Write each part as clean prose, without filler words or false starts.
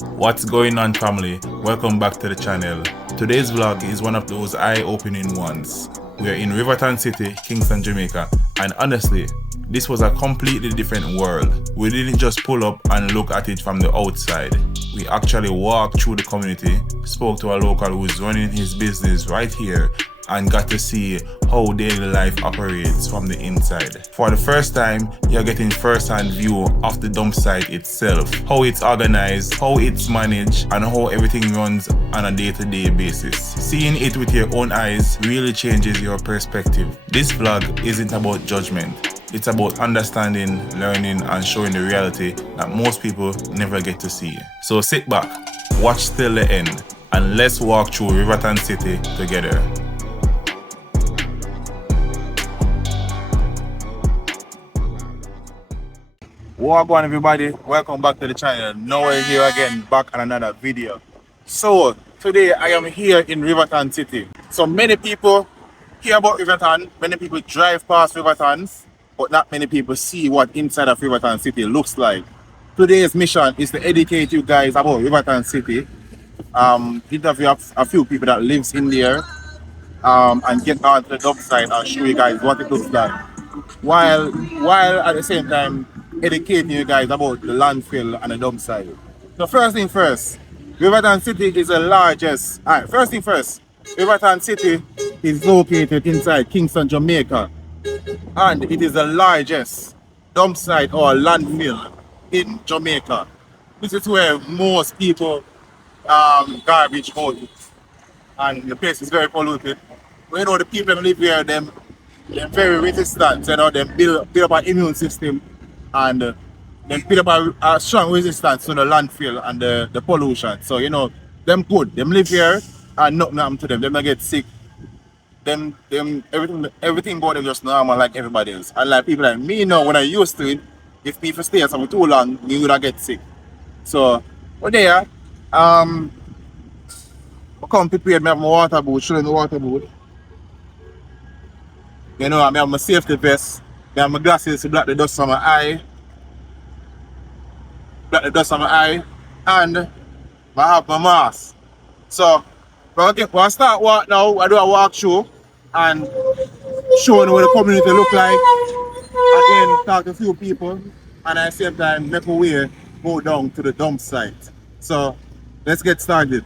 What's going on, family? Welcome back to the channel. Today's vlog is one of those eye-opening ones. We are in Riverton City, Kingston, Jamaica, and honestly, this was a completely different world. We didn't just pull up and look at it from the outside. We actually walked through the community, spoke to a local who's running his business right here, and got to see how daily life operates from the inside. For the first time, you're getting first-hand view of the dump site itself, how it's organized, how it's managed, and how everything runs on a day-to-day basis. Seeing it with your own eyes really changes your perspective. This vlog isn't about judgment. It's about understanding, learning, and showing the reality that most people never get to see. So sit back, watch till the end, and let's walk through Riverton City together. Welcome on, everybody, welcome back to the channel. Now we're here again, back on another video. So today I am here in Riverton City. So many people hear about Riverton, many people drive past Rivertons, but not many people see what inside of Riverton City looks like. Today's mission is to educate you guys about Riverton City, interview a few people that lives in there, and get on to the dump site and show you guys what it looks like, while at the same time educating you guys about the landfill and the dump site. So first thing first, Riverton City is the largest. Alright, first thing first, Riverton City is located inside Kingston, Jamaica, and it is the largest dump site or landfill in Jamaica. This is where most people garbage out, and the place is very polluted. But you know, the people that live here, they're very resistant. You know, they build up an immune system, and then build up a strong resistance to the landfill and the pollution. So you know, them good. Them live here and nothing happen to them. Them not get sick. Them everything about them just normal like everybody else. And like people like me now, when I used to it, if people stay somewhere too long, me would get sick. So but there, I come prepared. I have my water boot, showing the water boot. You know, I have my safety vest. I have my glasses to block the dust from my eye. And I have my mask. So when I start walk now, I do a walk through and showing what the community look like. Again, talk to a few people, and at the same time make a way go down to the dump site. So let's get started.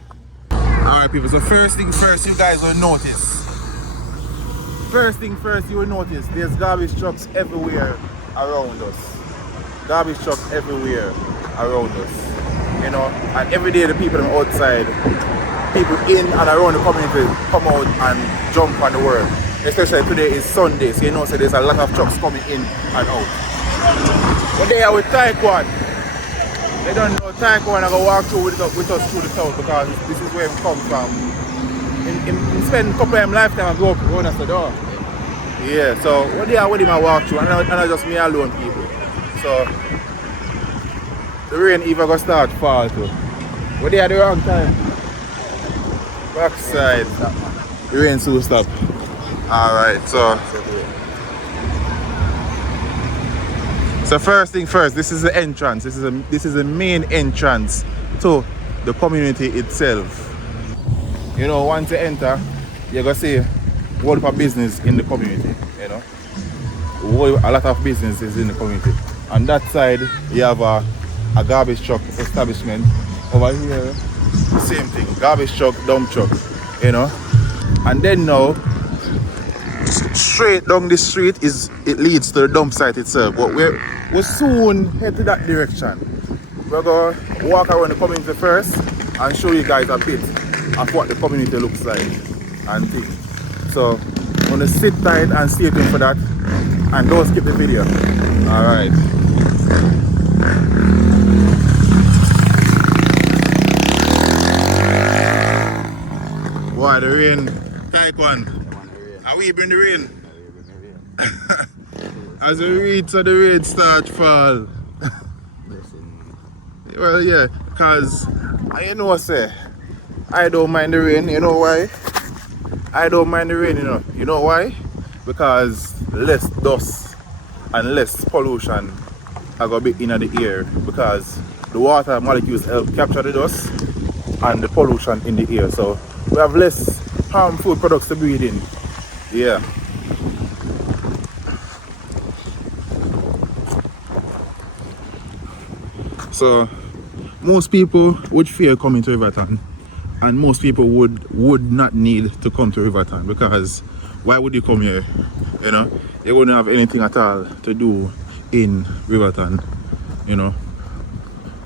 Alright people, so first thing first, you guys will notice. First thing first, you will notice there's garbage trucks everywhere around us. Garbage trucks everywhere around us. You know, and every day the people on outside, people in and around the community come out and jump on the world. Especially today is Sunday, so you know, so there's a lot of trucks coming in and out. But they are with Taekwondo. They don't know Taekwondo. I go walk through with us through the town because this is where we come from. In spend a couple of lifetime ago going at the door. Yeah, so what they are with him I walk through, and not just me alone people. So the rain even gonna start fall too. What they are the wrong time. Backside. The rain soon stop. Alright, so first thing first, this is the entrance. This is the main entrance to the community itself. You know, once you enter, you're gonna see what type of business in the community, you know. A lot of businesses in the community. On that side, you have a garbage truck establishment. Over here, same thing, garbage truck, dump truck, you know. And then now, straight down the street it leads to the dump site itself. But we'll soon head to that direction. We're gonna walk around the community first and show you guys a bit of what the community looks like and things. So I'm gonna sit tight and stay tuned for that, and don't skip the video. Alright. Why the rain? Taekwondo. Are we bring the rain? As the rain, so the rain start fall. Well, yeah, because you know, say I don't mind the rain. You know why? I don't mind the rain, you know. You know why? Because less dust and less pollution are going to be in the air, because the water molecules help capture the dust and the pollution in the air. So we have less harmful products to breathe in. Yeah. So most people would fear coming to Riverton, and most people would not need to come to Riverton, because why would you come here? You know, they wouldn't have anything at all to do in Riverton, you know.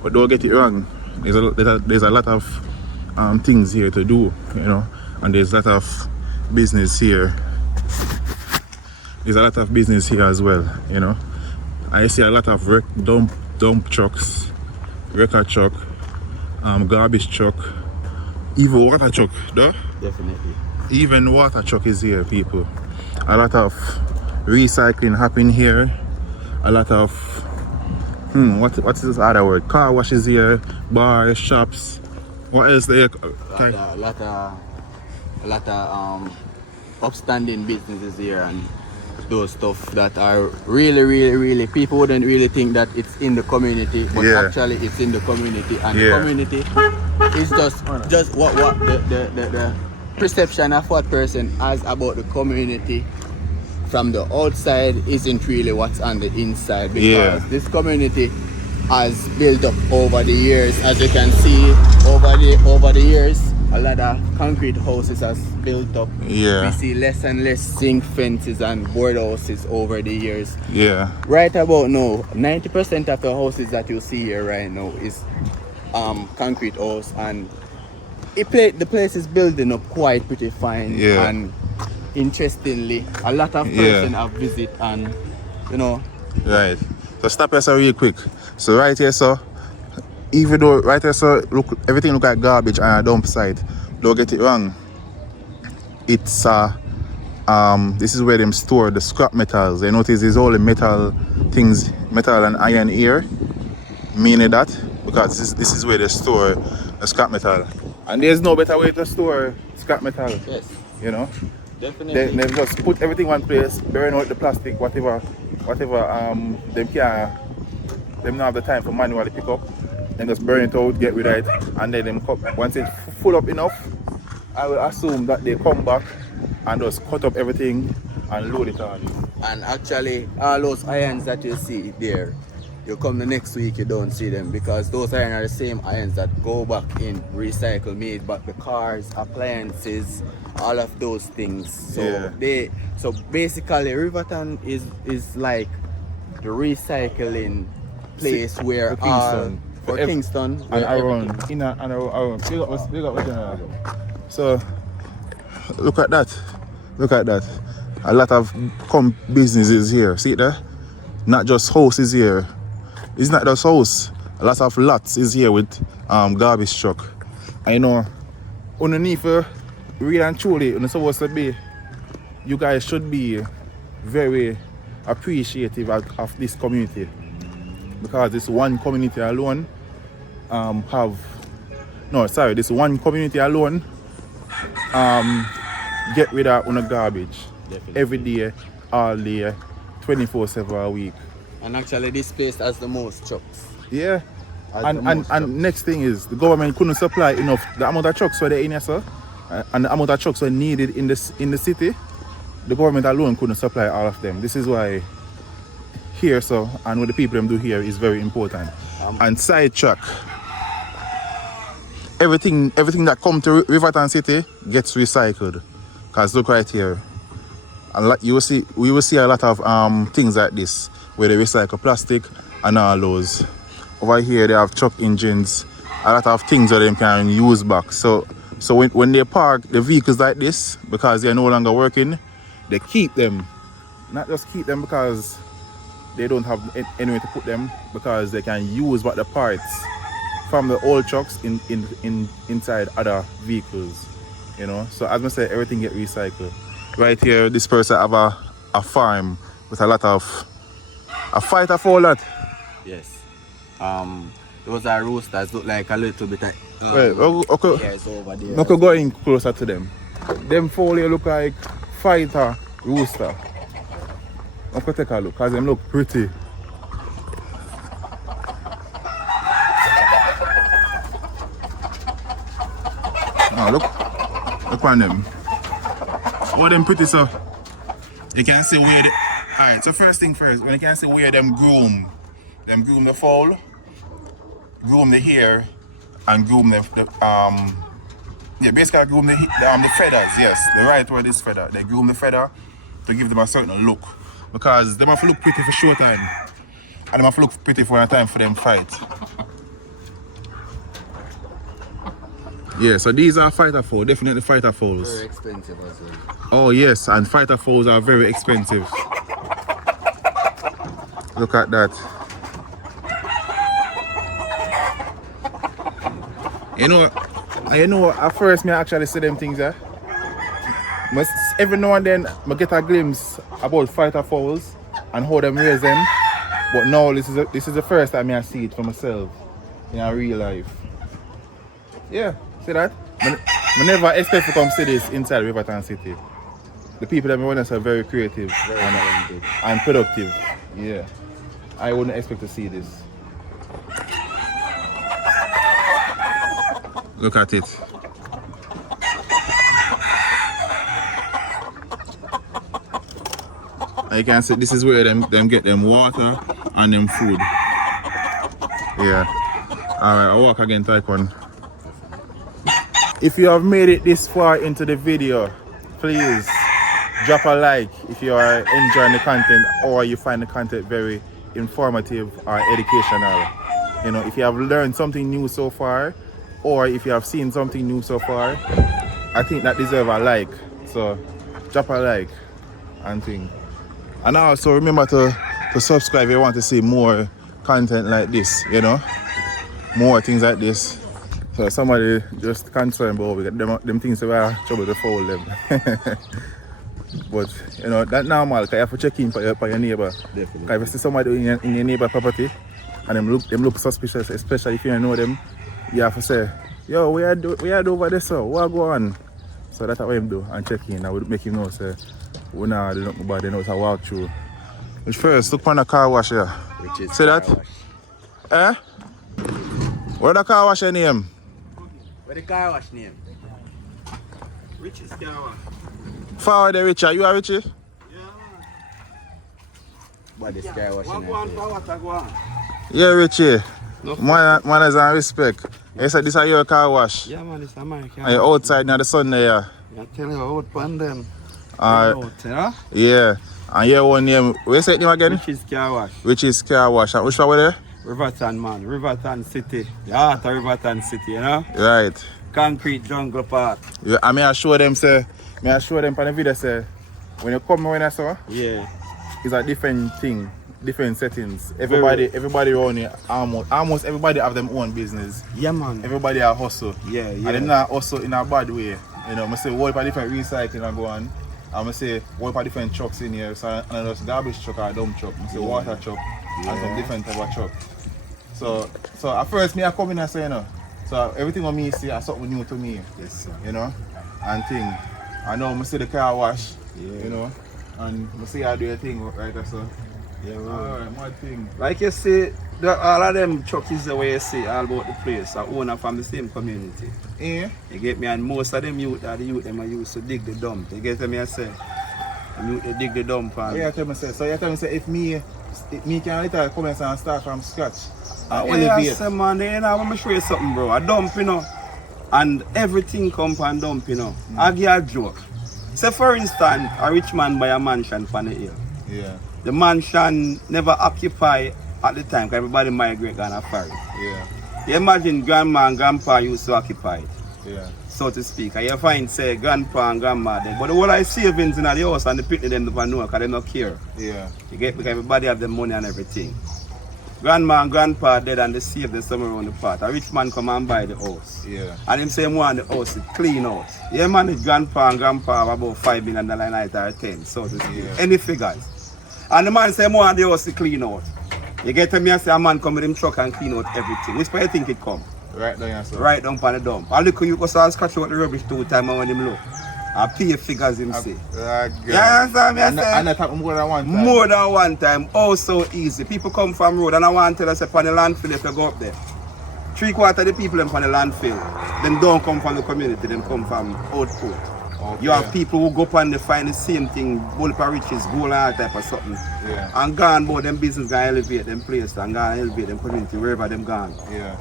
But don't get it wrong, there's a lot of things here to do, you know, and there's a lot of business here. There's a lot of business here as well, you know. I see a lot of dump trucks, record truck, garbage truck, even water truck, though. Definitely. Even water truck is here, people. A lot of recycling happen here. A lot of what is this other word? Car washes here, bars, shops. What else there? A lot of upstanding businesses here, and those stuff that are really people wouldn't really think that it's in the community, but actually it's in the community, and the community is just what the perception of what person has about the community from the outside isn't really what's on the inside, because this community has built up over the years. As you can see, over the years, a lot of concrete houses has built up. We see less and less zinc fences and board houses over the years. Right about now, 90% of the houses that you see here right now is concrete house, and the place is building up quite pretty fine. And interestingly, a lot of person have visit, and you know. Right. So stop here, so real quick. So right here, so even though right here, so look, everything look like garbage and a dump site. Don't get it wrong. It's this is where them store the scrap metals. You notice there's all the metal things, metal and iron here, meaning that because this is where they store the scrap metal, and there's no better way to store scrap metal. Yes. You know. Definitely. They just put everything in one place, burn out the plastic, whatever. Them not have the time for manually pick up. Then just burn it out, get rid of it, and then them once it's full up enough, I will assume that they come back and just cut up everything and load it on. And actually, all those irons that you see there, you come the next week, you don't see them, because those irons are the same irons that go back in recycle, made back the cars, appliances, all of those things. So so basically Riverton is like the recycling place where Kingston, for Kingston and around big up. So look at that. A lot of businesses here. See it there? Not just houses here. It's not just house. A lot of lots is here with garbage truck. I know underneath really and truly, you're supposed to be, you guys should be very appreciative of this community, because this one community alone this one community alone get rid of garbage. Definitely. Every day, all day, 24/7 a week. And actually this place has the most trucks. Yeah. And next thing is, the government couldn't supply enough, the amount of trucks were there in here, sir, and the amount of trucks were needed in the city. The government alone couldn't supply all of them. This is why here, so, and what the people them do here is very important. And sidetrack, everything that come to Riverton City gets recycled. Cause look right here, we will see a lot of things like this where they recycle plastic and all those. Over here they have truck engines, a lot of things that they can use back. So when they park the vehicles like this, because they are no longer working, they keep them. Not just keep them because they don't have anywhere to put them, because they can use the parts from the old trucks inside other vehicles. You know, so as I said, everything get recycled. Right here, this person have a farm with a lot of fight of all that. Yes. Those are roosters, look like a little bit of okay. hairs over there. Look, go in closer to them. Them foley look like fighter rooster. Take a look, because them look pretty. Now look on them. All them pretty so. You can see where the alright, so first thing first, when you can see where them groom the fowl, groom the hair, and groom basically groom the feathers, yes. The right word is feather. They groom the feather to give them a certain look. Because they have to look pretty for short time. And they have to look pretty for a time for them fight. Yeah, so these are fighter fowl, definitely fighter fowls. Very expensive as well. Oh yes, and fighter fowls are very expensive. Look at that. You know, at first me actually see them things there. Every now and then I get a glimpse about fighter fowls and how them raise them. But now this is the first time I see it for myself in a real life. Yeah, see that? I never expect to come see this inside Riverton City. The people that we want are very creative and productive. Yeah. I wouldn't expect to see this. Look at it. You can see this is where them get them water and them food. Yeah. Alright, I'll walk again, Taekwondo. If you have made it this far into the video, please drop a like if you are enjoying the content or you find the content very informative or educational. You know, if you have learned something new so far or if you have seen something new so far, I think that deserves a like. So drop a like and thing. And also remember to subscribe if you want to see more content like this, you know, more things like this. So somebody just concerned about we got them things that are trouble to fold them. But you know, that's normal because you have to check in for your neighbor. Definitely. Because if you see somebody in your neighbor property and them look suspicious, especially if you don't know them, you have to say, yo, we are do over there, so what go on? So that's what I do and check in. I would make him know, say, we not do nothing bad, they know how to walk through. But first, look on the car wash here. See that? Wash. Eh? What the car wash name? What the car wash name? Richie's car wash. Forward there, Richie. You are Richie? Yeah. But this car wash name. Yeah, Richie. No. Man is on respect. You said this is your car wash? Yeah, man, this is my car wash. And you're outside now the sun there? I tell you, out pan them. Yeah. And your one name, where you say it name again? Richie's car wash. Richie's car wash. And which one were there? Riverton, man. Riverton City. The heart of Riverton City, you know? Right. Concrete jungle park. Yeah, I mean, I show them, say, on the video, say, when you come when I saw, yeah, it's a different thing, different settings. Everybody around here, almost everybody have their own business. Yeah, man. Everybody are hustle. Yeah. And they're not hustle in a bad way. You know, I say, what if different recycling and go on. I'm say, what if different trucks in here? So, and there's garbage truck or dump truck. I say, water truck and some different type of truck. So at first, me I come in and say, you know, so everything on me see is something new to me. Yes, sir. You know, and thing. I know I see the car wash, you know, and I see how do your thing right there, so. Yeah, alright, my thing. Like you see, all of them trucks is the way you see all about the place are owner from the same community. Yeah. You get me, and most of them youth are the youth them I used to dig the dump. You get me I say? The youth they dig the dump and yeah, tell me say. So you tell me say if me can later come and start from scratch. Yeah, man, you know, I'm show you something, bro. A dump, you know, and everything come from dump, you know. I give a joke. Say for instance, a rich man buy a mansion from the hill. Yeah. The mansion never occupy at the time because everybody migrate and foreign. Yeah. You imagine grandma and grandpa used to occupy it. Yeah. So to speak. And you find say grandpa and grandma there. But the whole of savings in the house and the people them never know because they don't care. Yeah. You get because everybody have the money and everything. Grandma and grandpa dead and they save the summer around the part. A rich man come and buy the house. Yeah. And him say more the house is clean out. Yeah man, his grandpa and grandpa have about $5 million night or 10. So to speak. Yeah. Any figures. And the man say more the house is clean out. You get to me and say a man come with him truck and clean out everything. Which way you think it come? Right down here, sir. Right down on the dump. I look you go so scratch out the rubbish 2 times when him look. I pay figures him say. Yeah, understand me? And that happen more than one time. More than one time. Oh, so easy. People come from road and I want to tell us upon the landfill if you go up there. 3/4 of the people them from the landfill, them don't come from the community, them come from output. Okay. You have people who go up and they find the same thing, bull for riches, gold and all type of something. Yeah. And gone, but them business gonna elevate them place and gonna elevate them community wherever them gone. Yeah.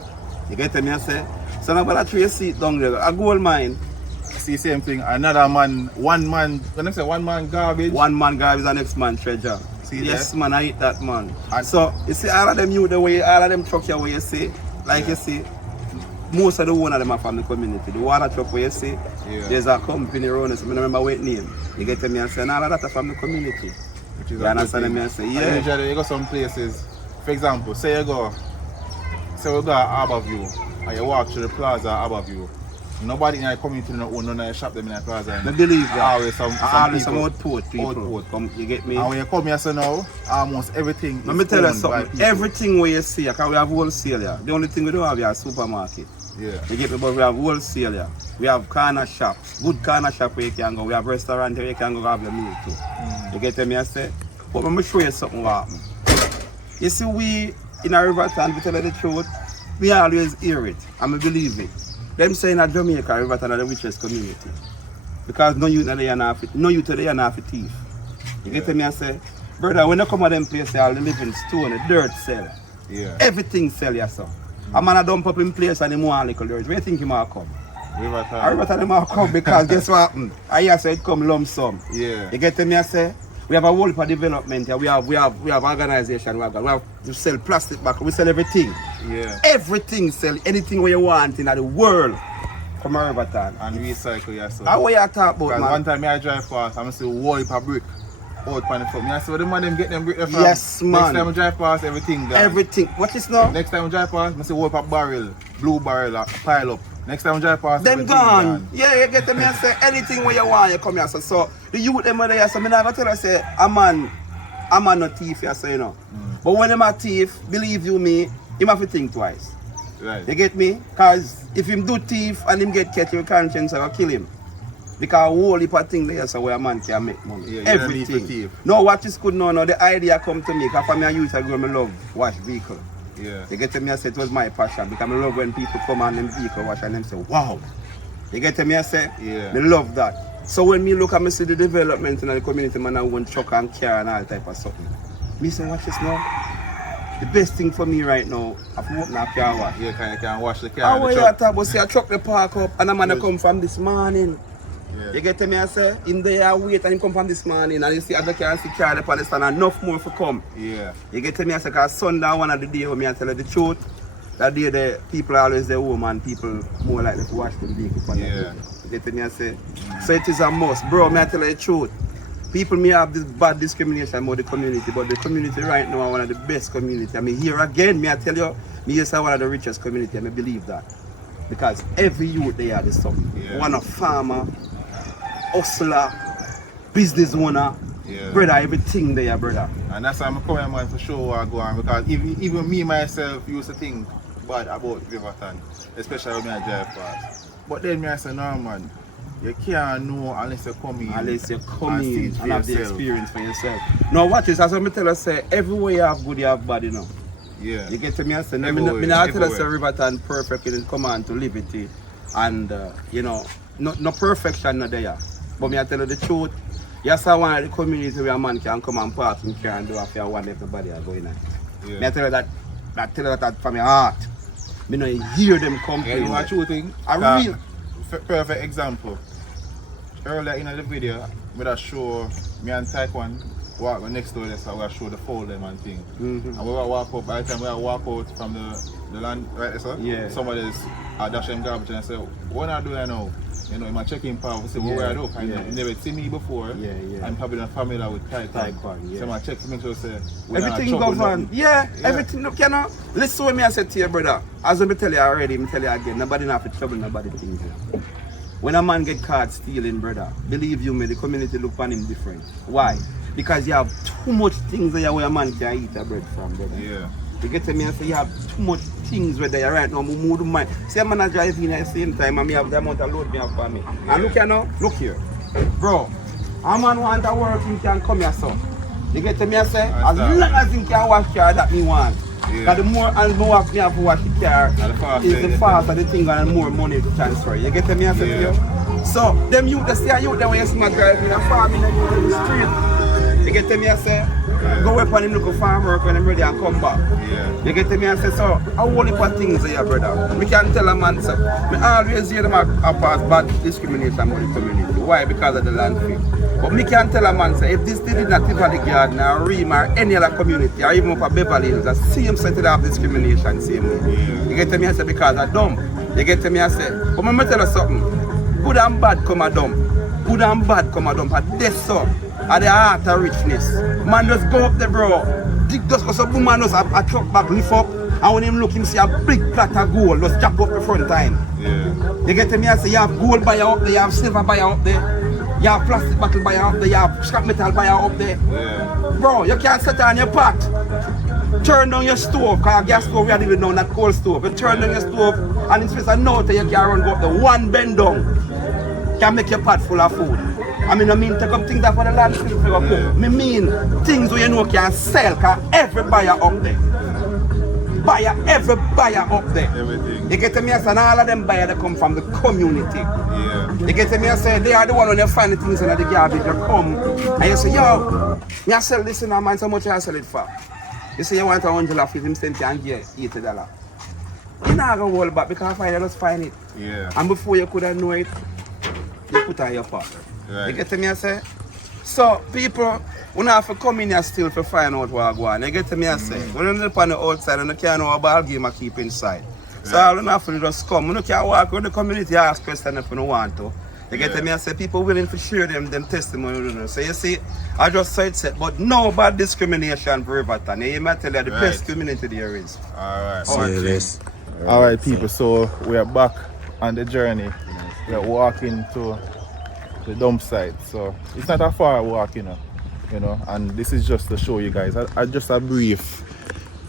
You get me? I say, so now but I try to see it down there. A gold mine. See same thing. Another man, one man. When I say one man garbage. One man garbage is the next man treasure. See yes, there? man, I eat that man. And So you see all of them you the way, all of them truck here where you see, like Yeah. you see, most of the owner of them are from the community. The water truck where you see, Yeah. there's a company around us. I don't remember what name. You get me and say, and all of that are from the community. Which is You understand me? I say, And yeah. usually you go some places. For example, say we go at Harborview and you walk through the plaza at Harborview. Nobody in the community don't own none of the shop them in the plaza. I believe that. Always some Always people. some output people. Output. Come, you get me? And when you come here so now, almost everything Let is me tell you owned by something. people. Everything where you see, because we have wholesale here. The only thing we don't have here is supermarket. Yeah. You get me? But we have wholesale here. We have corner shops. Good corner shop where you can go. We have restaurant where you can go have your meal too. You get me? I say. But let me show you something what happen. You see, we in a Riverton, to tell you the truth, we always hear it. And we believe it. Them saying that Jamaica, Riverton are the richest community. Because no youth today are not a thief. You get me? I say, brother, when you come to them places, all the living stone, the dirt sell. Yeah. Everything sell here, so. A man a dump up in place and he want a little dirt. Where you think he might come? Riverton. I Riverton he might come because guess what happened? I hear say it come lump sum. Yeah. You get me? I say, we have a whole heap of development here. We have organization. We have to sell plastic back. We sell everything. Yeah. Everything sell. Anything where you want in the world. Come on, Riverton. And recycle yourself. How you talk about, Because man? one time I drive past, I'm see wall heap of brick out on the front. I see where the man them get them brick there from. Yes, man. Next time I drive past, everything gone. Everything. What is now? Next time I drive past, I see wall heap of barrel, blue barrel, pile up. Next time I drive past, Them everything gone. Yeah, you get me and say anything where you want, you come here. So the youth them are there, so me never tell you say a man not thief, you say, you know. But when them a thief, believe you me, him have to think twice. Right. You get me? Cause if him do thief and him get catch your conscience, I will kill him. Because a whole heap of things there so where a man can make money. Yeah, you don't need to everything. thief. No, what is good now, the idea come to me, because for me I use I go me love wash vehicle. Yeah. You get me? I say it was my passion because I love when people come on them vehicle wash and them say, wow. You get me? I say, Yeah. I love that. So when me look at me see the development in the community, man, I want truck and car and all type of something. Me say, watch this now. The best thing for me right now, I've opened a car wash. Yeah, you can wash the car. How and are the you truck. talk about say a truck the park up and a man a come from this morning. Yeah. You get me? I say, in there wait and he come from this morning and you see other car and see car up on the stand and enough more for come. Yeah. You get me? I say, because Sunday one of the day when me I tell you the truth, that day the people are always the home and people more likely to watch the vehicle for them. Yeah. You get me? I say, so it is a must. Bro, me I tell you the truth. People may have this bad discrimination about the community, but the community right now are one of the best community. I mean, here again, me I tell you, me is one of the richest community, and I believe that. Because every youth there is something. Yeah. One a farmer, hustler, business owner, Yeah. brother, everything there, brother. And that's why I'm coming man for sure where I go on because even me myself used to think bad about Riverton, especially when I drive past. But then me I say, no man, you can't know unless you come in. Unless you come and see in it for and have the yourself. experience for yourself. Now watch this, as I tell us, say, everywhere you have good, you have bad, you know. Yeah. You get to me and say, Everywhere, me not tell us everywhere. Riverton perfect in command to liberty and you know, no perfection not there. But me I tell you the truth, yes, I want the community where a man can come and park in car and do after one everybody are going on. Yeah. Me I tell you that from my heart. Me no hear them Yeah, complain. you know what true thing? I real Perfect example. Earlier in the video, we just show me and Taekwondo walk next door there, so we show the fold them and thing. Mhm. And we will walk up, by the time we walk out from the land, right there, sir? Yeah. Somebody's dash them garbage and say, what are you doing now? You know, in my checking power, we say, what Yeah, we are doing? yeah. You never see me before. Yeah, yeah. I'm probably not familiar with Taekwondo. Taekwondo, yeah. So I check to make sure say, we not everything trouble govern. nothing. Yeah, Yeah. everything look, you know. Listen what me I said to you, brother. As I tell you already, I tell you again, nobody not to trouble nobody things. When a man get caught stealing, brother, believe you me, the community look on him different. Why? Because you have too much things there where a man can eat a bread from, brother. Yeah. You get to me and say you have too much things where they are right now, more than mine. See, I'm not driving at the same time and me have the amount of load me have for me. Yeah. And look here now, look here. Bro, a man want to work, he can come here, so. You get to me and say, as Understand. long as he can wash car that me want. Because the more and more me have to wash the car, the faster the thing and the more money to transfer. You get me? I say to you? So, them youth, they stay youth, then when you see my driving and farming in the street. You get me? I say, go up and look for farm work when I'm ready and come back. You get me? I say, so, I want to put things here, brother. We can tell a man, so, I always hear them pass bad discrimination about the community. Why? Because of the landfill. But me can tell a man, say, if this did not live at the garden or Ream or any other community, or even up at Beverly Hills, the same set of discrimination, same way. You get me? I say, because I'm dumb. You get me? I say, but I'm going to tell you something. Good and bad come a dumb. Good and bad come a dumb. But this so, at the heart of richness. Man just go up there, bro. Dig just because some man just a truck back lift up. And when him look, him see a big plot of gold just jump up the front time. You get me? I say, you have gold buyer up there, you have silver buyer up there. You have plastic bottle buyer up there, you have scrap metal buyer up there. Bro, you can't sit on your pot. Turn down your stove, because gas stove we are living on that coal stove. You turn down your stove and in space of no time you can run go up the one bend down. Can make your pot full of food. I mean take up things that for the landfill for your cook. Me mean things where you know can sell, because every buyer up there. Every buyer up there. Everything. You get me? I say, and all of them buyers that come from the community. You get me? I say, they are the one when you find the things in the garbage, you come and you say, yo, me I sell this in a man, so much I sell it for. You say you want $150 cents and get $80. You're not going to hold back because I just find it. And before you could have known it, you put on your pot. You get me? I say? So, people, we don't have to come in here still to find out what I go on. You get me? I say? We don't live on the outside and you can't know a ball game I keep inside. So, I don't have to just come. We can't walk around the community ask questions if you don't want to. You get me? I say? People willing to share them testimony. So, you see, I just said it, but no bad discrimination for Riverton. You might tell you the best community there is. Alright, people, so we are back on the journey. We are walking to the dump site. So it's not a far walk, you know, and this is just to show you guys just a brief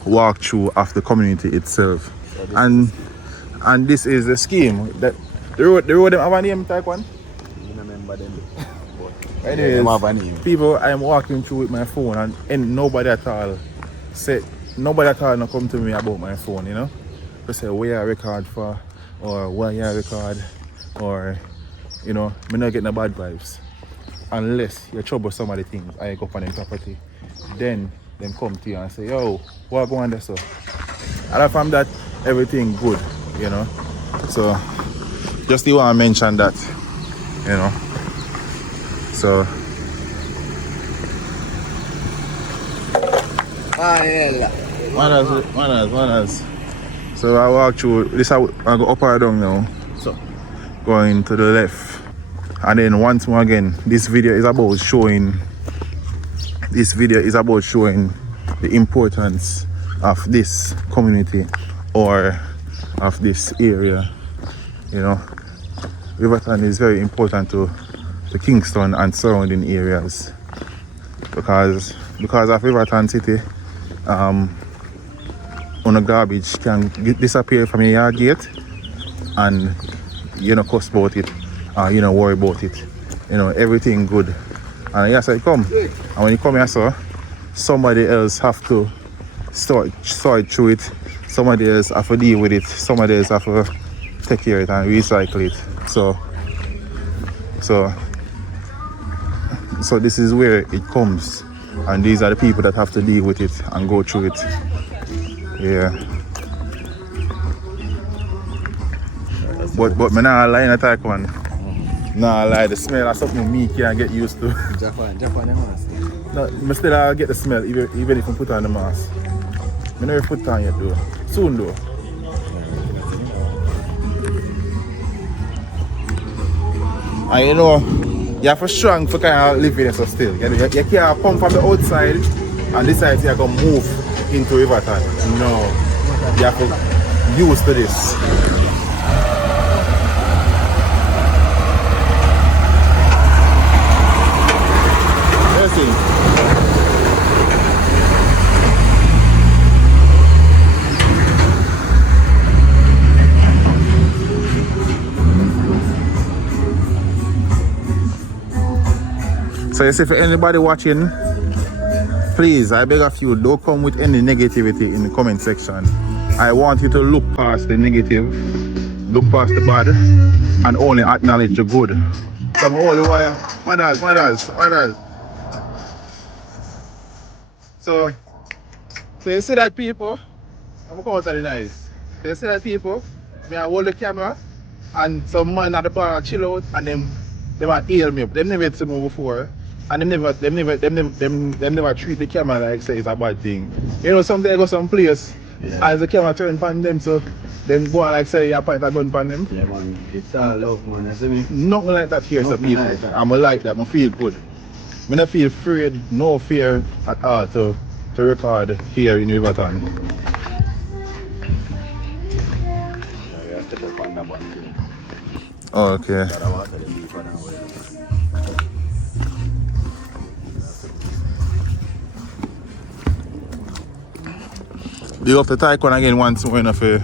walkthrough of the community itself. And this is the scheme. That the road them have a name, type one? I remember them. Anyways, people, I am walking through with my phone and nobody at all no come to me about my phone, you know. They say where I record for, or where I record, or you know, me not getting no bad vibes. Unless you trouble some of the things I go up on the property. Then them come to you and say, yo, what go on there so? And from that everything good, you know. So just want to mention that, you know. So manners. So I walk through this. I go up or down now. So going to the left. And then once more again, this video is about showing the importance of this community or of this area. You know, Riverton is very important to Kingston and surrounding areas because of Riverton City. On a garbage can disappear from your yard gate and you don't cuss about it. You don't worry about it. You know, everything good. And yes, I come. And when you come here, so somebody else have to sort through it. Somebody else have to deal with it. Somebody else have to take care of it and recycle it. So this is where it comes. And these are the people that have to deal with it and go through it. Yeah. But me not lie in a type one. Nah, like the smell of something me can't get used to. Japan the mask. No, I still get the smell even if I put on the mask. I never put it on yet though. Soon though. And you know, you have to strong for kind of living so still. You can't come from the outside and decide you're going to move into Riverton. No. You have to used to this. So you see, for anybody watching Please, I beg of you, don't come with any negativity in the comment section. I want you to look past the negative, look past the bad, and only acknowledge the good. Some holy wire. What else? So you see that people? I'm going to the nice. So you see that people? I hold the camera and some man at the bar chill out and them might hail me up. Them never seen me before. And them never treat the camera like say it's a bad thing. You know, sometimes they go some place as the camera turn upon them, so them go on like say you point a gun upon them. Yeah, man. It's all love, man. You see me? Nothing like that here, so people. Like that. I'm like that. I feel good. I don't feel afraid, no fear at all to record here in Riverton. Oh, okay. Big up the Tycoon again once more enough for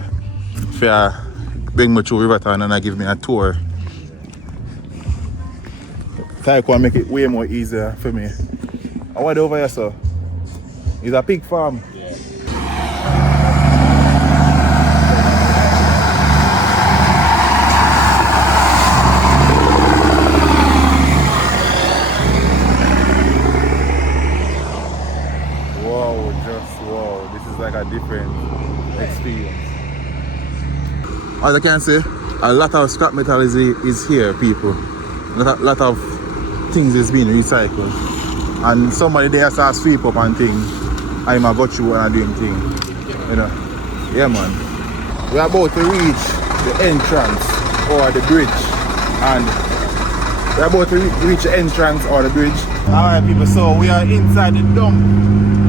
bring me to Riverton and give me a tour. Tycoon make it way more easier for me. And what over here, sir? It's a pig farm. Yeah. Wow, this is like a different experience. As I can say, a lot of scrap metal is here, people. A lot of things is being recycled. And somebody there start sweep up and things. I'm a got you and I doing thing. You know? Yeah, man. We're about to reach the entrance or the bridge. And we're about to reach the entrance or the bridge. Alright, people, so we are inside the dump.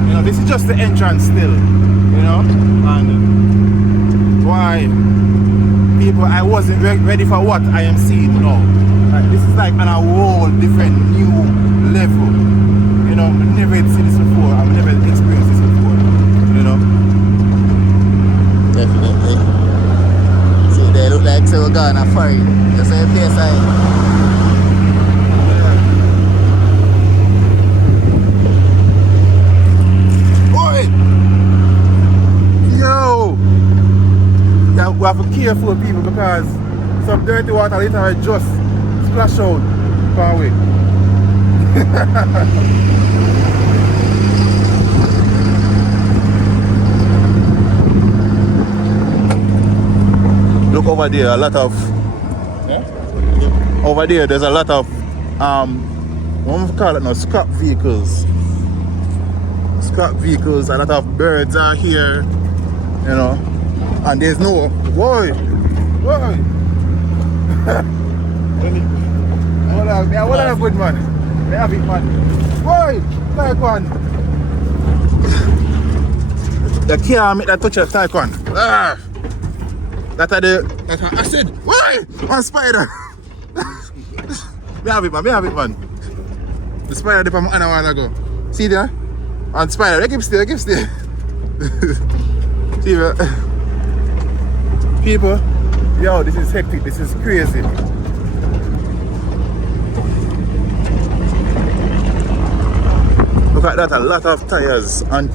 You know, this is just the entrance still. You know? And why? People, I wasn't ready for what I am seeing now. Like, this is like on a whole different new level. You know, I've never seen this before. I've never experienced this before. You know? Definitely. See, they look like so we're gonna fight. Just say PSI. Yeah, we have to be careful, people, because some dirty water literally just splash out far away. Look over there, a lot of over there there's a lot of what do we call it now, scrap vehicles. Scrap vehicles, a lot of birds are here, you know. And there's no why. Hold on, yeah, what a good man. They have it, man. Why? Taekwondo. The can't make that touch of Taekwondo. That's the acid. Why? One spider. Me have it, man. The spider from an hour ago. See there? And spider, they keep still. See there? People, yo, this is hectic, this is crazy. Look at that, a lot of tires and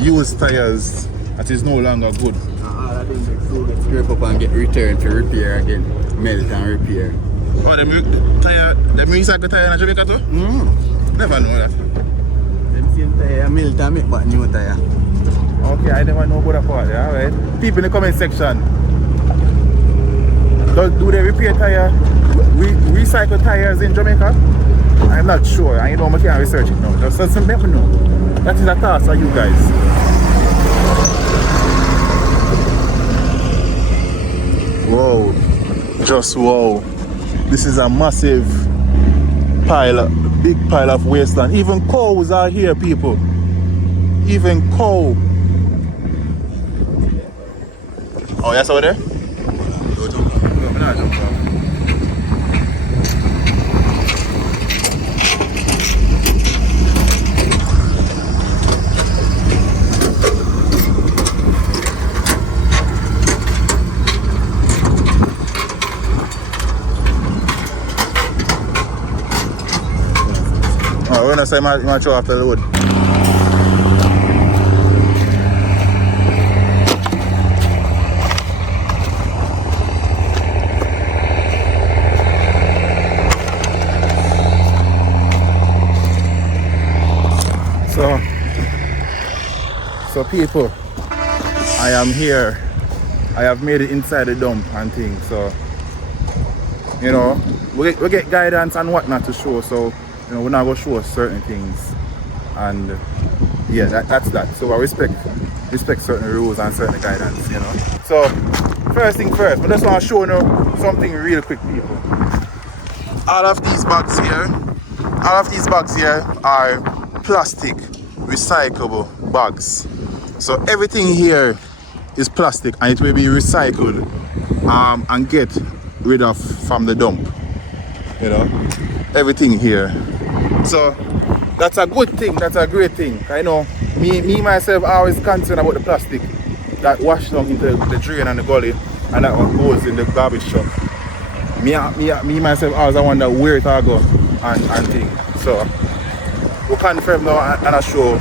used tires that is no longer good. All of them get scrape up and get returned to repair again. Melt and repair. Oh, them recycle tire in Jamaica too? Never know that. Them same tire melt and make but new tire. Okay, I never know about that part, yeah, alright. People in the comment section. Do they repair tire, recycle tires in Jamaica? I'm not sure, I know I can't research it now. Just let me know. That is a task for you guys. Whoa, just whoa. This is a massive big pile of wasteland. Even cows are here, people. Even cow. Oh, yes, over there? No, I'm not jumping off. Oh, we're gonna say my show after the load. So people, I am here. I have made it inside the dump and things. So, you know, we get guidance and whatnot to show. So, you know, we're not going to show certain things. And yeah, that's that. So I respect certain rules and certain guidance, you know. So first thing first, I just want to show you something real quick, people. All of these bags here are plastic recyclable bags. So everything here is plastic and it will be recycled and get rid of from the dump, you know, everything here. So that's a good thing, that's a great thing. I know me myself I always concerned about the plastic that wash down into the drain and the gully and that one goes in the garbage truck. Me myself I always wonder where it all go and things. So we confirm now and I show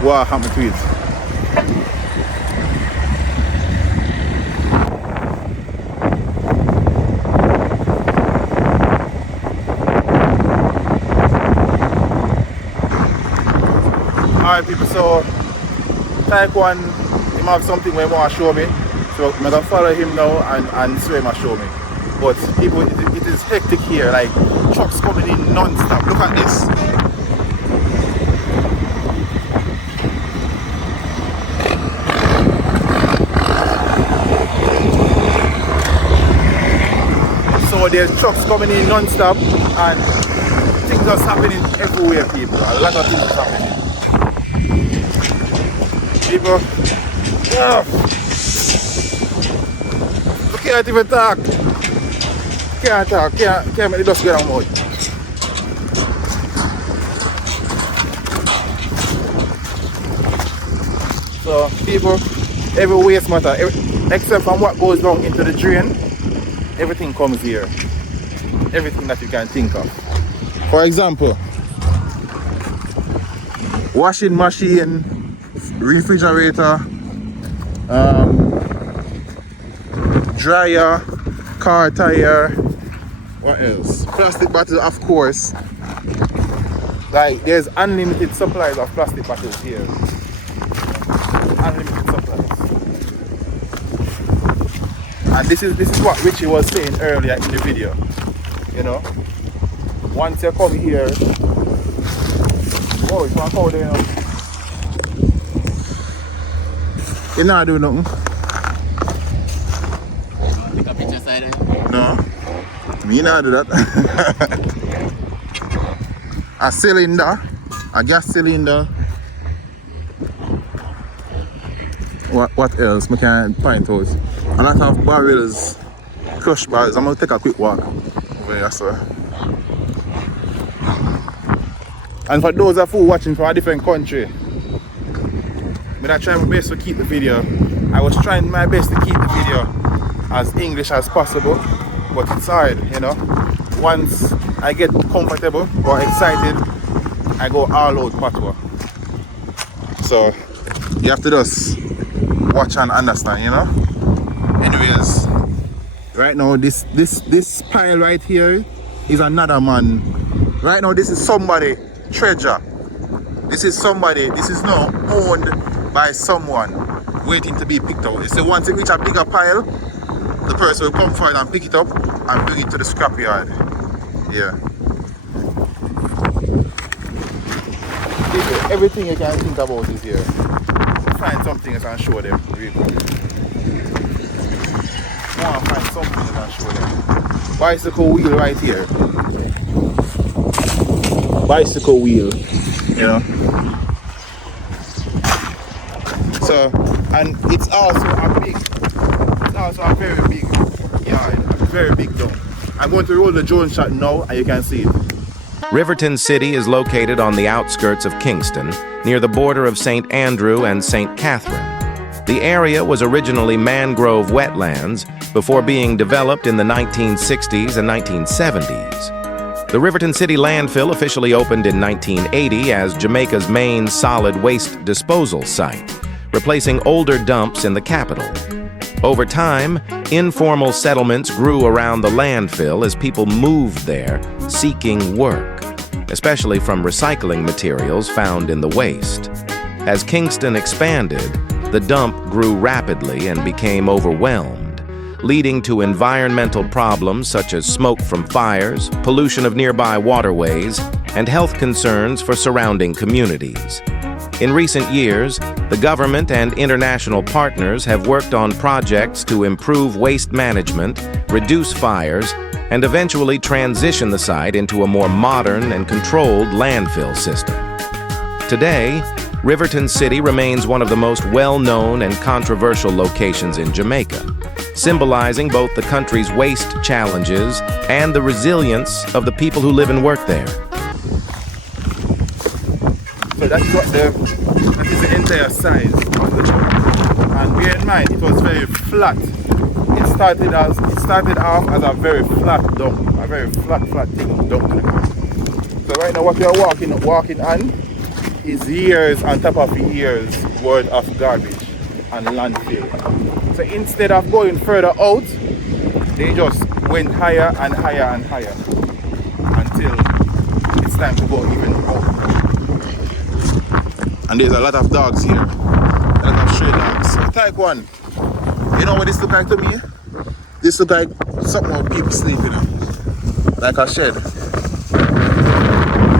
what happened to it. Alright people, so type 1, he have something where he want to show me. So I'm gonna follow him now and see him and show me. But people, it is hectic here, like trucks coming in non-stop. Look at this. So there's trucks coming in non-stop and things are happening everywhere, people. A lot of things are happening. People, I can't even talk. Can't make the dust get on out. So people, every waste matter, except from what goes down into the drain, everything comes here. Everything that you can think of. For example, washing machine, refrigerator, dryer, car tire, what else? Plastic bottles, of course. Like there's unlimited supplies of plastic bottles here. Unlimited supplies. And this is what Richie was saying earlier in the video. You know, once you come here, oh, it's not cold there, you know. You not do nothing. Take a picture side. No, me not do that. A cylinder, a gas cylinder. What else? I can find out. A lot of barrels, crush barrels. I'm gonna take a quick walk over here, sir. And for those of you watching from a different country, I try my best to keep the video. I was trying my best to keep the video as English as possible, but it's hard, you know. Once I get comfortable or excited, I go all out patois. So you have to just watch and understand, you know. Anyways, right now this pile right here is another man. Right now this is somebody treasure. This is somebody. This is now owned by someone waiting to be picked up. So once it reach a bigger pile, the person will come forward and pick it up and bring it to the scrapyard. Yeah. Everything you can think about is here. So find something I can show them real quick. I want to find something I can show them. Bicycle wheel right here. Bicycle wheel, you know. So, and it's also a very big yard, a very big dump. I'm going to roll the drone shot now and you can see it. Riverton City is located on the outskirts of Kingston, near the border of St. Andrew and St. Catherine. The area was originally mangrove wetlands before being developed in the 1960s and 1970s. The Riverton City Landfill officially opened in 1980 as Jamaica's main solid waste disposal site, replacing older dumps in the capital. Over time, informal settlements grew around the landfill as people moved there seeking work, especially from recycling materials found in the waste. As Kingston expanded, the dump grew rapidly and became overwhelmed, leading to environmental problems such as smoke from fires, pollution of nearby waterways, and health concerns for surrounding communities. In recent years, the government and international partners have worked on projects to improve waste management, reduce fires, and eventually transition the site into a more modern and controlled landfill system. Today, Riverton City remains one of the most well-known and controversial locations in Jamaica, symbolizing both the country's waste challenges and the resilience of the people who live and work there. So that is the entire size of the dump. And bear in mind, it was very flat. It started off as a very flat dump, a very flat thing dump to the ground. So right now what we are walking on is years on top of years worth of garbage and landfill. So instead of going further out, they just went higher and higher and higher until it's time to go even out. And there's a lot of dogs here, a lot of stray dogs. So take one. You know what this look like to me? This look like something where people sleep in, like a shed.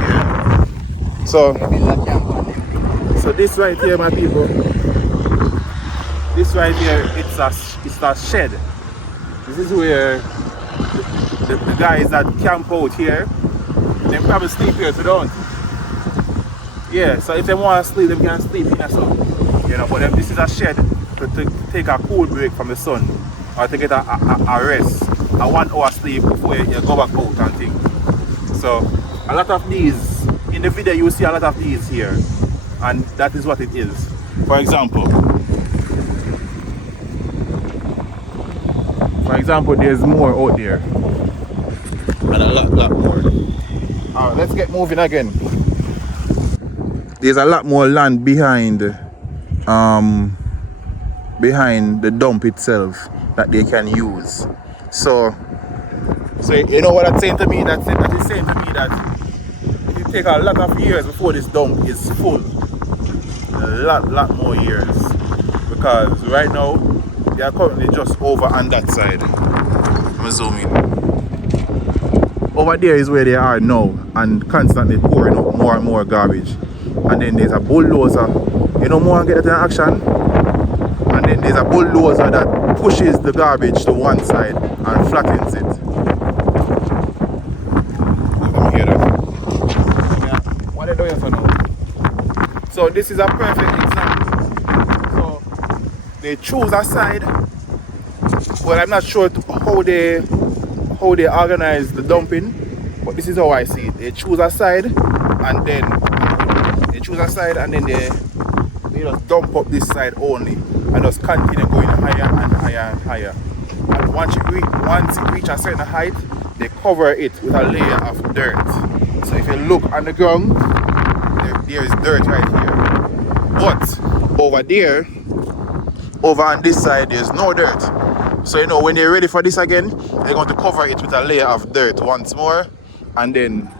Yeah. So this right here, my people, this right here, it's a shed. This is where the guys that camp out here, they probably sleep here, so don't. Yeah, so if they want to sleep, they can sleep in the sun. You know, but if this is a shed to take a cool break from the sun, or to get a rest, a 1 hour sleep before you go back out and things. So a lot of these, in the video you will see a lot of these here, and that is what it is. For example, there's more out there, and a lot more. Alright, let's get moving again. There's a lot more land behind the dump itself that they can use. So you know what that's saying to me? That is saying to me that it will take a lot of years before this dump is full. A lot more years. Because right now they are currently just over on that side. Let me zoom in. Over there is where they are now and constantly pouring up more and more garbage. And then there's a bulldozer, you know, more and get into action. And then there's a bulldozer that pushes the garbage to one side and flattens it. Let me hear that. Yeah. What are they doing for now? So this is a perfect example. So they choose a side. Well, I'm not sure how they organize the dumping, but this is how I see it. They choose a side and then they just dump up this side only and just continue going higher and higher and higher. And once it reaches a certain height, they cover it with a layer of dirt. So if you look on the ground, there is dirt right here. But over there, over on this side, there's no dirt. So you know, when they're ready for this again, they're going to cover it with a layer of dirt once more, and then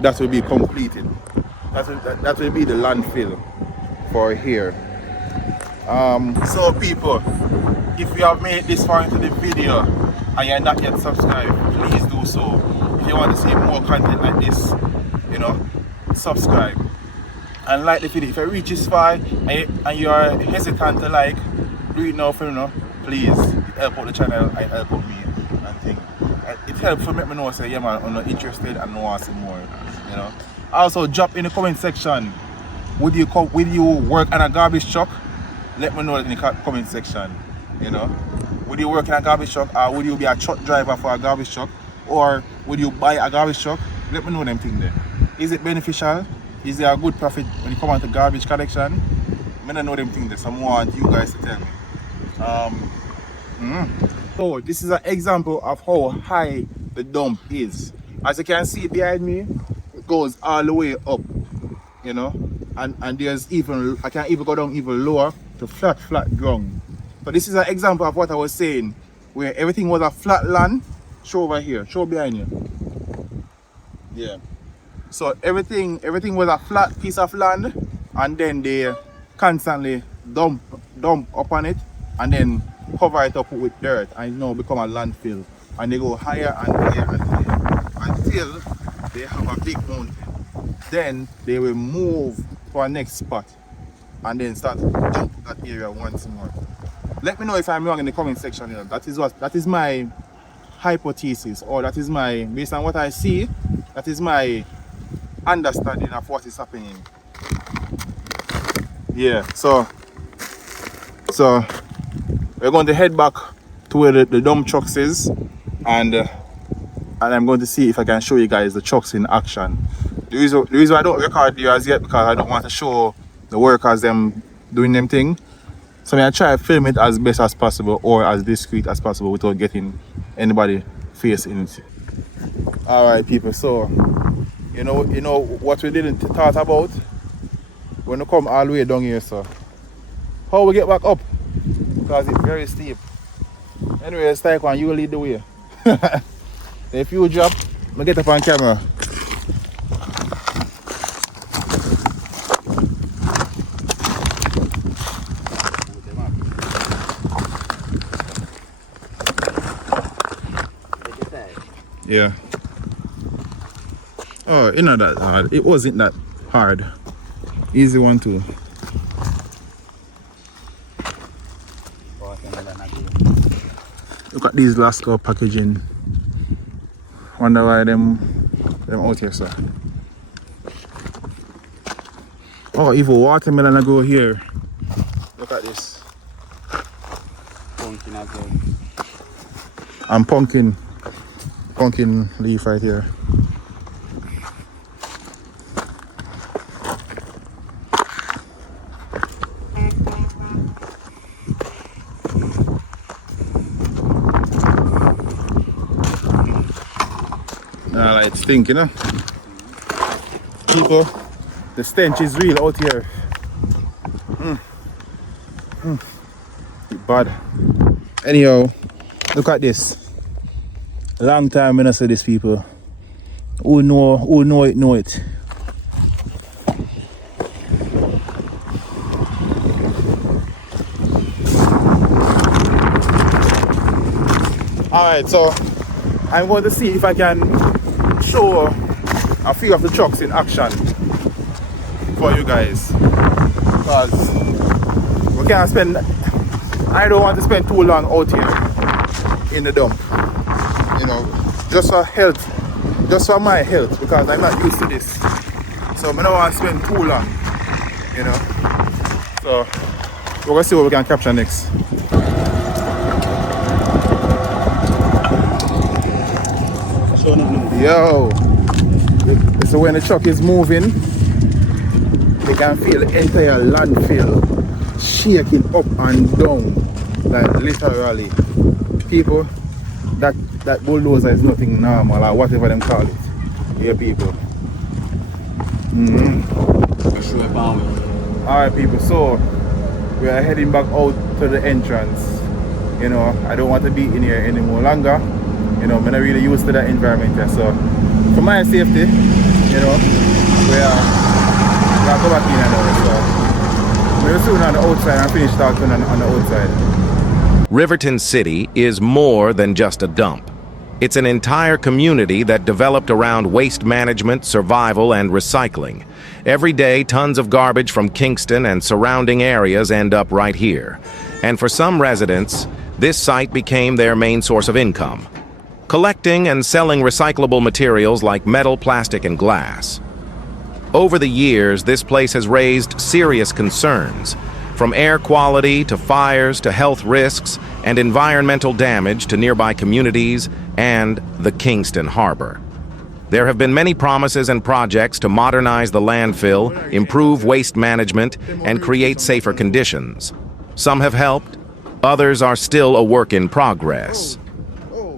that will be completed. That will be the landfill for here. So people, if you have made this far into the video and you're not yet subscribed, please do so. If you want to see more content like this, you know, subscribe and like the video. If you reach this far and you are hesitant to like, do it now for you know, please. It help out the channel and help out me and think. It helps to make me know, say, yeah man, I'm not interested and I want to see more, you know. Also, drop in the comment section, would you work on a garbage truck? Let me know in the comment section, you know. Would you work in a garbage truck, or would you be a truck driver for a garbage truck, or would you buy a garbage truck? Let me know them things there. Is it beneficial? Is there a good profit when you come on to garbage collection? I don't know them things there, so I want you guys to tell me. So this is an example of how high the dump is. As you can see behind me, goes all the way up, you know, and there's even, I can even go down even lower to flat ground. But this is an example of what I was saying, where everything was a flat land. Show over here, show behind you. Yeah. So everything was a flat piece of land, and then they constantly dump upon it and then cover it up with dirt and you know become a landfill. And they go higher and higher and higher until they have a big mountain. Then they will move to our next spot and then start to dump that area once more. Let me know if I'm wrong in the comment section here. That is my hypothesis, or that is my, based on what I see, that is my understanding of what is happening. Yeah, so we're going to head back to where the dump trucks is, and I'm going to see if I can show you guys the trucks in action. The reason I don't record you as yet because I don't want to show the workers them doing them thing. So I try to film it as best as possible or as discreet as possible without getting anybody face in it. Alright people, so you know what we didn't talk about when we come all the way down here, so how we get back up? Because it's very steep. Anyway, it's like when you lead the way. If you drop, I get up on camera. Yeah. Oh, it's not that hard. It wasn't that hard. Easy one too. Look at these Lasco packaging. Wonder why them out here, sir. Oh, even watermelon I go here. Look at this. Pumpkin as well. And pumpkin leaf right here. Like stink, you know? People, the stench is real out here. Bad. Anyhow, look at this. Long time when I see these people. Who know it. Alright, so I'm going to see if I can show a few of the trucks in action for you guys. Because we can't spend, I don't want to spend too long out here in the dump. You know, just for health, just for my health, because I'm not used to this. So I don't want to spend too long, you know. So we're gonna see what we can capture next. Yo, so when the truck is moving, you can feel the entire landfill shaking up and down, like literally. People, that bulldozer is nothing normal, or whatever them call it. Yeah, people. Alright, people, so we are heading back out to the entrance. You know, I don't want to be in here any more longer. You know, I'm not really used to that environment here. So for my safety, you know, we are go back in now. So we're soon on the outside and finish talking on the outside. Riverton City is more than just a dump. It's an entire community that developed around waste management, survival, and recycling. Every day, tons of garbage from Kingston and surrounding areas end up right here. And for some residents, this site became their main source of income, collecting and selling recyclable materials like metal, plastic, and glass. Over the years, this place has raised serious concerns, from air quality to fires to health risks and environmental damage to nearby communities and the Kingston Harbor. There have been many promises and projects to modernize the landfill, improve waste management, and create safer conditions. Some have helped, others are still a work in progress.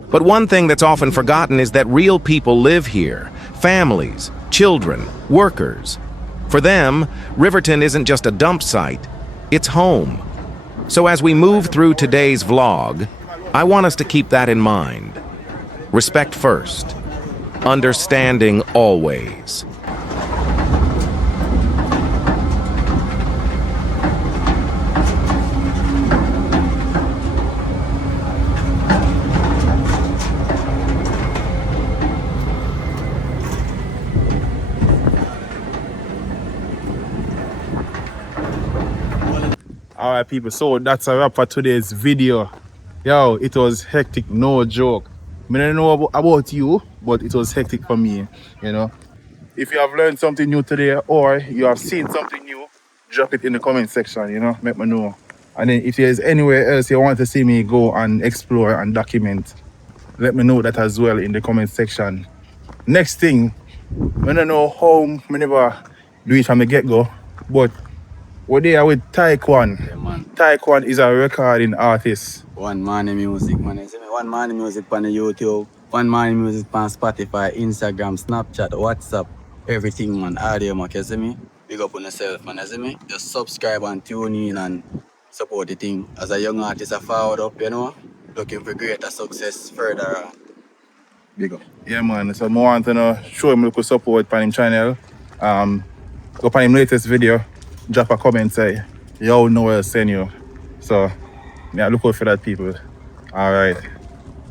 But one thing that's often forgotten is that real people live here, families, children, workers. For them, Riverton isn't just a dump site, it's home. So as we move through today's vlog, I want us to keep that in mind. Respect first, understanding always. Alright people, so that's a wrap for today's video. Yo, it was hectic, no joke. I don't know about you, but it was hectic for me, you know. If you have learned something new today or you have seen something new, drop it in the comment section, you know, make me know. And then if there's anywhere else you want to see me go and explore and document, let me know that as well in the comment section. Next thing, I don't know how I never do it from the get-go, but we're there with Taekwon. Yeah, man. Taekwon is a recording artist. One man music, man. You see me? One man music on the YouTube, one man music on Spotify, Instagram, Snapchat, WhatsApp, everything, man. Audio, man. You see me? Big up on yourself, man. You see me? Just subscribe and tune in and support the thing. As a young artist, I forward up, you know, looking for greater success further on. Big up. Yeah, man. So I want to know, show him local support on him channel. Go on him latest video, drop a comment, say, YowNoel send you. So, yeah, look out for that, people. All right.